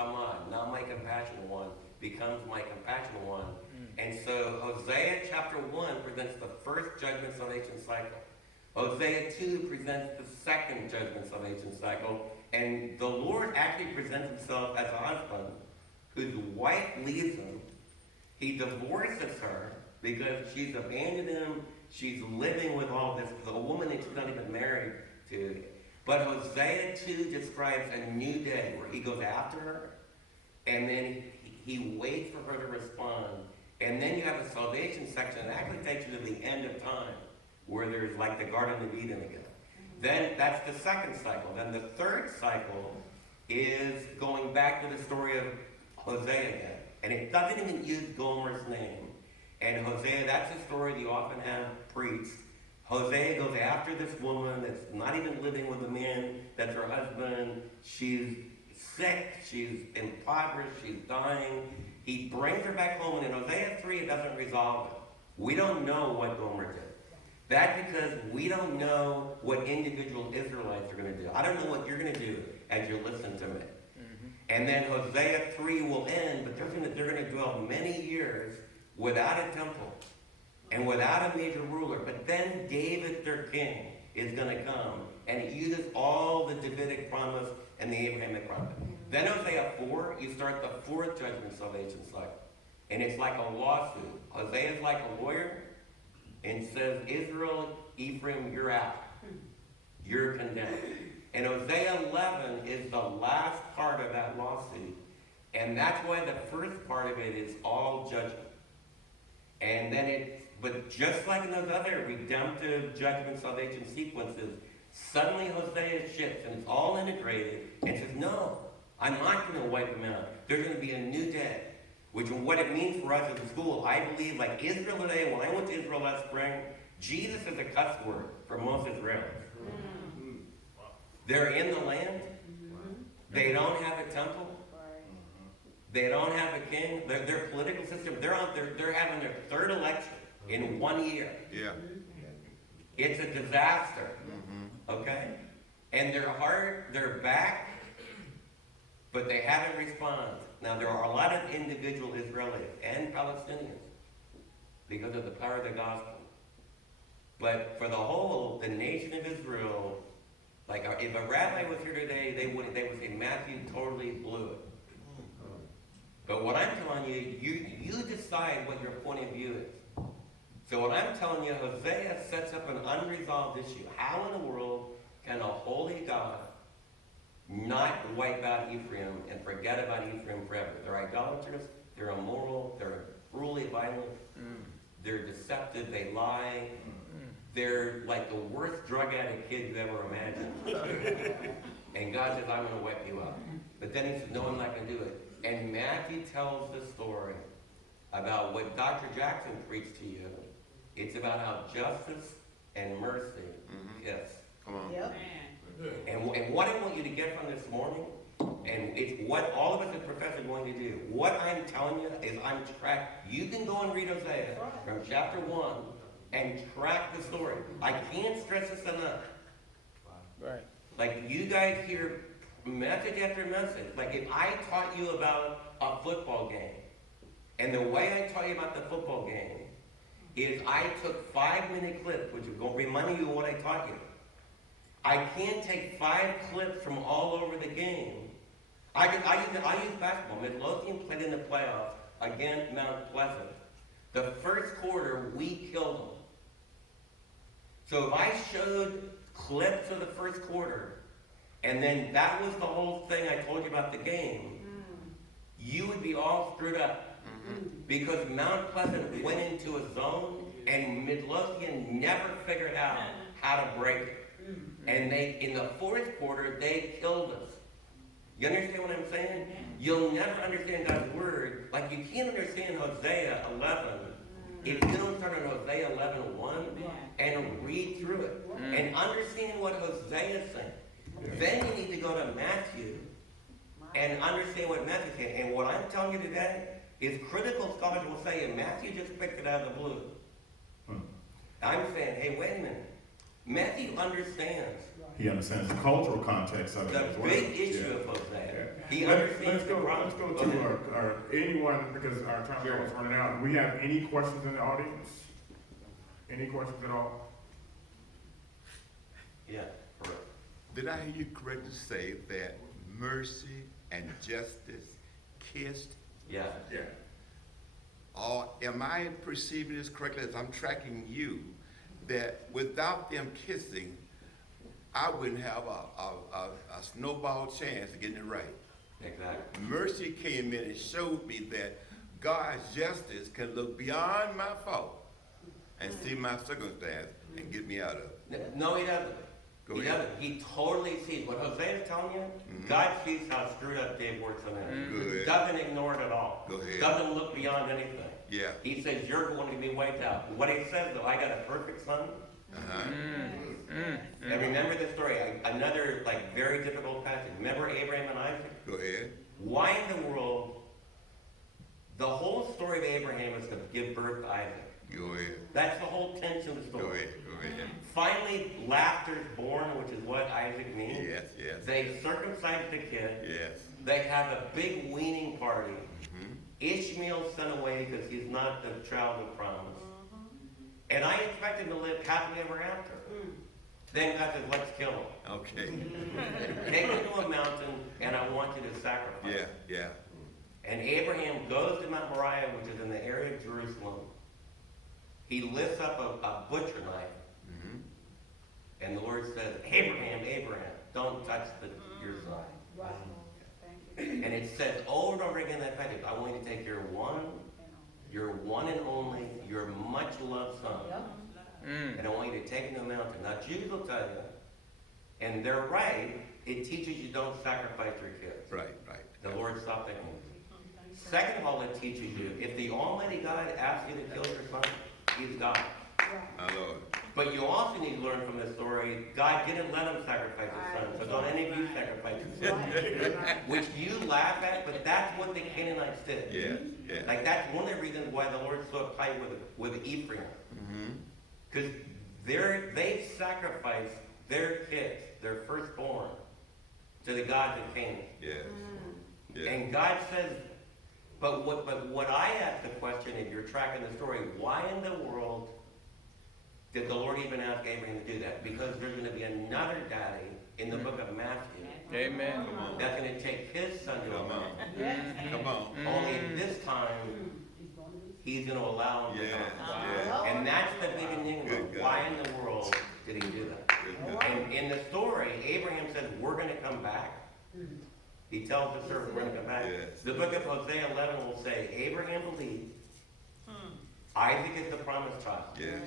Hamad, not my compassionate one, becomes my compassionate one. And so Hosea chapter 1 presents the first judgment salvation cycle. Hosea 2 presents the second judgment salvation cycle. And the Lord actually presents himself as a husband whose wife leaves him. He divorces her because she's abandoned him. She's living with all this, a woman that she's not even married to. But Hosea 2 describes a new day where he goes after her, and then he waits for her to respond. And then you have a salvation section that actually takes you to the end of time, where there's like the Garden of Eden again. Then that's the second cycle. Then the third cycle is going back to the story of Hosea again. And it doesn't even use Gomer's name. And Hosea, that's the story you often have preached. Hosea goes after this woman that's not even living with a man that's her husband. She's sick, she's impoverished, she's dying. He brings her back home, and in Hosea 3, it doesn't resolve it. We don't know what Gomer did. That's because we don't know what individual Israelites are going to do. I don't know what you're going to do as you listen to me. And then Hosea 3 will end, but they're going to dwell many years without a temple and without a major ruler. But then David, their king, is going to come, and it uses all the Davidic promise and the Abrahamic promise. Then Hosea 4, you start the fourth judgment salvation cycle. And it's like a lawsuit. Hosea is like a lawyer and says, Israel, Ephraim, you're out. You're condemned. And Hosea 11 is the last part of that lawsuit. And that's why the first part of it is all judgment. And then but just like in those other redemptive judgment salvation sequences, suddenly Hosea shifts and it's all integrated and says, no, I'm not going to wipe them out. There's going to be a new day. Which what it means for us as a school, I believe, like Israel today, when I went to Israel last spring, Jesus is a cuss word for most Israelis. They're in the land. They don't have a temple. They don't have a king. Their political system, they're having their third election in 1 year. Yeah. It's a disaster. Okay? And their heart, their back, but they haven't responded. Now, there are a lot of individual Israelis and Palestinians because of the power of the gospel. But for the whole, the nation of Israel, like if a rabbi was here today, they would say Matthew totally blew it. But what I'm telling you, you decide what your point of view is. So what I'm telling you, Hosea sets up an unresolved issue. How in the world can a holy God not wipe out Ephraim and forget about Ephraim forever? They're idolaters, they're immoral, they're brutally violent, they're deceptive, they lie. They're like the worst drug addict kid you've ever imagined. And God says, I'm going to wipe you out. But then he says, no, I'm not going to do it. And Matthew tells the story about what Dr. Jackson preached to you. It's about how justice and mercy kiss. Come on. Yep. And what I want you to get from this morning, and it's what all of us as professors are going to do. What I'm telling you is you can go and read Hosea from chapter 1 and track the story. I can't stress this enough. Right. Like you guys hear message after message. Like if I taught you about a football game, and the way I taught you about the football game is I took 5-minute clips, which is going to remind you of what I taught you. I can't take 5 clips from all over the game. I use basketball. Midlothian played in the playoffs against Mount Pleasant. The first quarter, we killed them. So if I showed clips of the first quarter, and then that was the whole thing I told you about the game, you would be all screwed up. Because Mount Pleasant went into a zone, and Midlothian never figured out how to break it. And in the fourth quarter, they killed us. You understand what I'm saying? You'll never understand God's word. Like you can't understand Hosea 11 if you don't start on Hosea 11:1 and read through it and understand what Hosea is saying. Then you need to go to Matthew and understand what Matthew is saying. And what I'm telling you today is critical scholars will say, and Matthew just picked it out of the blue. I'm saying, hey, wait a minute. Matthew understands He understands the cultural context of it as the well. big issue of Hosea. He understands the Let's promise. go to anyone, because our time Sure. is running out. Do we have any questions in the audience? Any questions at all? Yeah, correct. Did I hear you correctly say that mercy and justice kissed? Yeah. Yeah. Or am I perceiving this correctly as I'm tracking you, that without them kissing, I wouldn't have a snowball chance of getting it right? Exactly. Mercy came in and showed me that God's justice can look beyond my fault and see my circumstance and get me out of it. No, he doesn't. Go He ahead. doesn't. He totally sees what Hosea is telling you. God sees how screwed up Dave works on it. Good. Doesn't ignore it at all. Go ahead. Doesn't look beyond anything. Yeah. He says you're going to be wiped out. What he says though, I got a perfect son. Uh-huh. And remember the story. Another like very difficult passage. Remember Abraham and Isaac? Go ahead. Why in the world? The whole story of Abraham is to give birth to Isaac. Go ahead. That's the whole tension of the Go story. ahead. Go ahead. Finally, laughter's born, which is what Isaac means. Yes, yes. They circumcise the kid. Yes. They have a big weaning party. Mm-hmm. Ishmael's sent away because he's not the child of promise. And I expect him to live happily ever after. Then God says, let's kill him. Okay. Take him to a mountain, and I want you to sacrifice him. Yeah, yeah. And Abraham goes to Mount Moriah, which is in the area of Jerusalem. He lifts up a butcher knife. Mm-hmm. And the Lord says, Abraham, Abraham, don't touch your son. Right. Thank you. And it says over and over again in that passage, I want you to take your one and only, your much loved son. Yep. And I want you to take him to the mountain. Now Jews will tell you, and they're right, it teaches you don't sacrifice your kids. Right, right. The Lord stopped thinking. Second of all, it teaches you, if the Almighty God asks you to kill your son, he's God. Right. My Lord. But you also need to learn from this story, God didn't let him sacrifice his son, so don't any of you sacrifice your son. Right. Which you laugh at, but that's what the Canaanites did. Yes, yes. Like that's one of the reasons why the Lord's so tight with Ephraim. Mm-hmm. Because they sacrificed their kids, their firstborn, to the gods of Canaan. Yes. Yeah. And God says, but what I ask the question, if you're tracking the story, why in the world did the Lord even ask Abraham to do that? Because there's going to be another daddy in the book of Matthew Amen. Come on. that's going to take his son to a Come mountain. on. Yes. Come on. Only this time, He's going to be. he's going to allow him to Yes, come. yes. And that's the big enigma. Good God. Why in the world did he do that? Good God. And in the story, Abraham says, we're going to come back. He tells the servant, we're going to come back. Yes. The book of Hosea 11 will say, Abraham believed. Isaac is the promised child. Yes.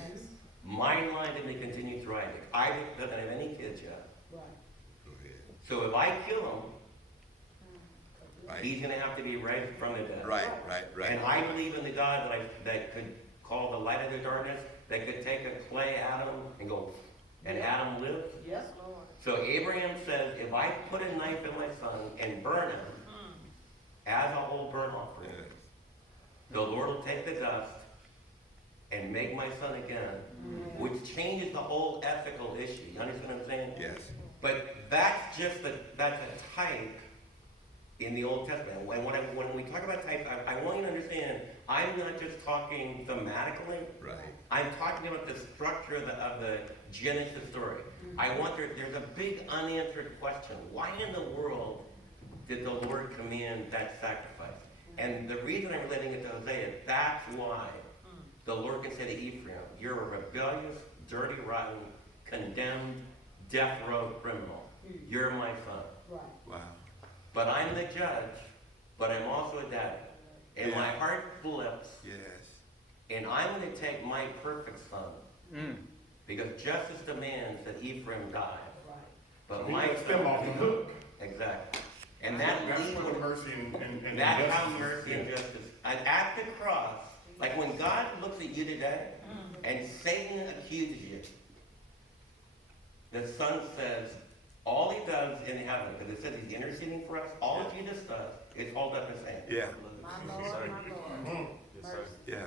My line didn't continue through Isaac. Isaac doesn't have any kids yet. Right. Go ahead. So if I kill him, Right. he's going to have to be raised from the dead. Right, right, right. And I believe in the God that could call the light of the darkness, that could take a clay Adam and go, and Adam lived. Yes, Lord. So Abraham says, if I put a knife in my son and burn him as a whole burnt offering, Yes. the Lord will take the dust and make my son again, which changes the whole ethical issue. You understand what I'm saying? Yes. But that's a type in the Old Testament. When we talk about types, I want you to understand, I'm not just talking thematically. Right. I'm talking about the structure of the Genesis story. There's a big unanswered question. Why in the world did the Lord command that sacrifice? And the reason I'm relating it to Hosea, that's why the Lord can say to Ephraim, you're a rebellious, dirty, rotten, condemned, death row criminal. You're my son. Right. Wow. But I'm the judge, but I'm also a daddy. And Yeah. my heart flips, Yes. and I'm going to take my perfect son. Because justice demands that Ephraim die. Right. But He my lets them off the hook. Exactly. And that That's leads where to mercy and that's how justice is. mercy and Yeah. justice. And at the cross, like when God looks at you today and Satan accuses you, the Son says, all he does in heaven, because it says he's interceding for us, all Jesus does is hold up his hand. Yeah. My Lord, my Lord. Mercy. Yeah.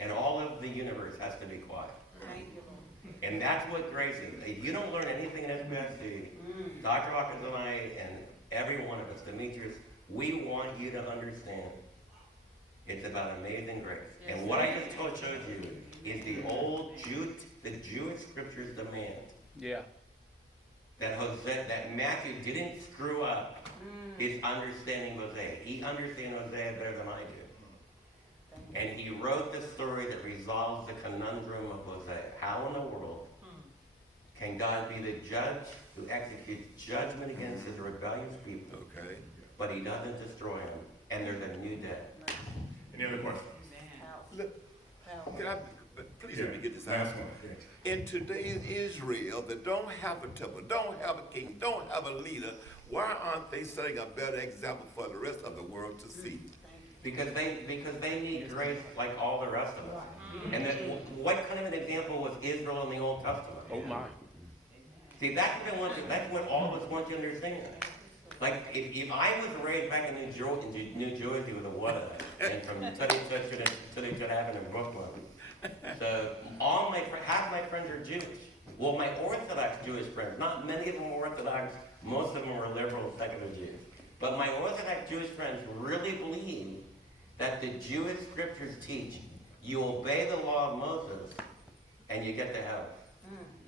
And all of the universe has to be quiet. Thank you, Lord. And that's what grace is. If you don't learn anything in SBIC, Dr. Hawkins and I, and every one of us, Demetrius, We want you to understand it's about amazing grace. And what I just showed you is the Jewish scriptures demand Yeah. that Matthew didn't screw up his understanding Hosea. He understands Hosea better than I do. And he wrote the story that resolves the conundrum of Hosea. How in the world can God be the judge who executes judgment against his rebellious people, Okay. but he doesn't destroy them, and there's a new day? Any other questions? Can I, please let me get this out. Last one. Yeah. In today's Israel that don't have a temple, don't have a king, don't have a leader, why aren't they setting a better example for the rest of the world to see? Because they need grace like all the rest of us. And that, what kind of an example was Israel in the Old Testament? Oh my. See, that's what all of us want to understand. Like, if I was raised back in New Jersey with a water, and from Teddy to happen in Brooklyn, so half my friends are Jewish. Well, my Orthodox Jewish friends, not many of them were Orthodox, most of them were liberal secular Jews. But my Orthodox Jewish friends really believe that the Jewish scriptures teach you obey the law of Moses and you get to heaven.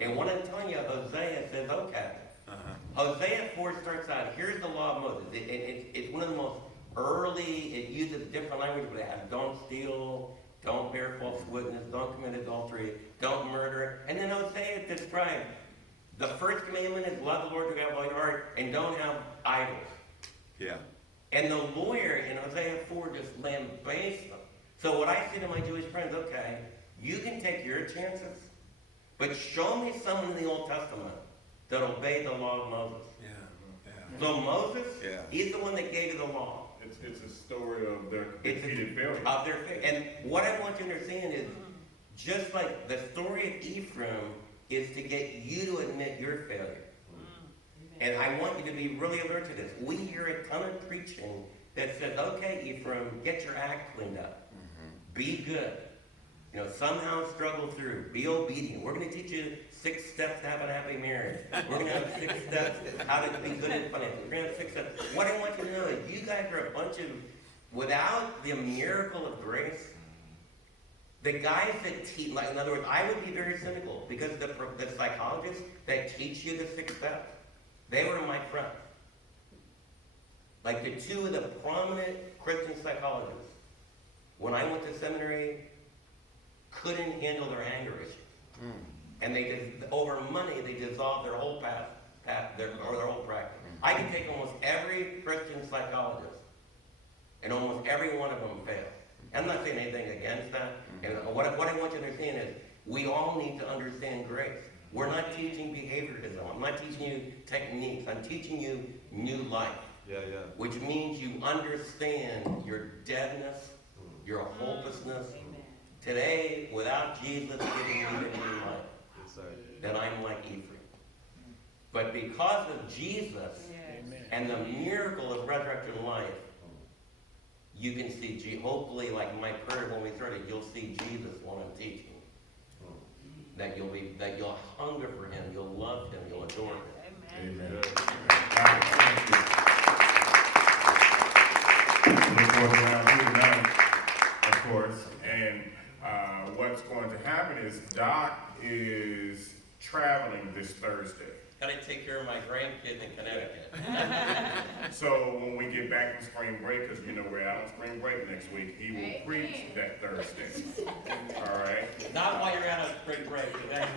And what I'm telling you, Hosea says, okay. Hosea 4 starts out, here's the law of Moses. It's one of the most early, it uses different language, but it has don't steal, don't bear false witness, don't commit adultery, don't murder. And then Hosea describes the first commandment is love the Lord your God with all your heart and don't have idols. Yeah. And the lawyer in Hosea 4 just lambasts them. So what I say to my Jewish friends, okay, you can take your chances, but show me someone in the Old Testament that obeyed the law of Moses. Yeah. So Moses, Yeah. he's the one that gave you the law. It's a story of their It's repeated failure. of their faith. And what I want you to understand is, just like the story of Ephraim is to get you to admit your failure. And I want you to be really alert to this. We hear a ton of preaching that says, okay, Ephraim, get your act cleaned up. Be good. You know, somehow struggle through. Be obedient. We're going to teach you 6 steps to have a happy marriage. We're going to have 6 steps how to be good in finance. We're going to have 6 steps. What I want you to know is you guys are a bunch of, without the miracle of grace, the guys that teach, like in other words, I would be very cynical because the psychologists that teach you the 6 steps, they were my friends. Like the 2 of the prominent Christian psychologists, when I went to seminary, couldn't handle their anger issues. And they just, over money, they dissolved their whole their whole practice. I can take almost every Christian psychologist, and almost every one of them failed. I'm not saying anything against that. And what I want you to understand is, we all need to understand grace. We're not teaching behaviorism. I'm not teaching you techniques. I'm teaching you new life. Which means you understand your deadness, your hopelessness. Today, without Jesus giving you the new life, then I'm like Ephraim. But because of Jesus and the miracle of resurrection life, you can see, hopefully, like my prayer when we started, you'll see Jesus while I'm teaching. That you'll hunger for him, you'll love him, you'll adore him. Amen. Look forward to round 2 tonight, of course. And what's going to happen is Doc is traveling this Thursday. Gotta take care of my grandkids in Connecticut. So when we get back from spring break, because you know we're out on spring break next week, he will preach that Thursday. All right? Not while you're out on spring break. Yeah.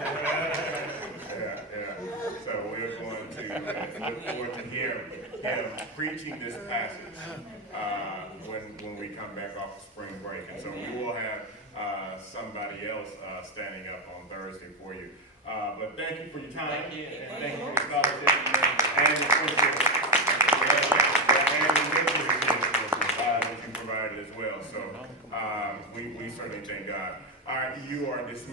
So we're going to look forward to hearing him preaching this passage when we come back off of spring break. And so we will have somebody else standing up on Thursday for you. But thank you for your time. Thank you. And thank you for your scholarship and the that you provided as well. So we certainly thank God. All right, you are dismissed.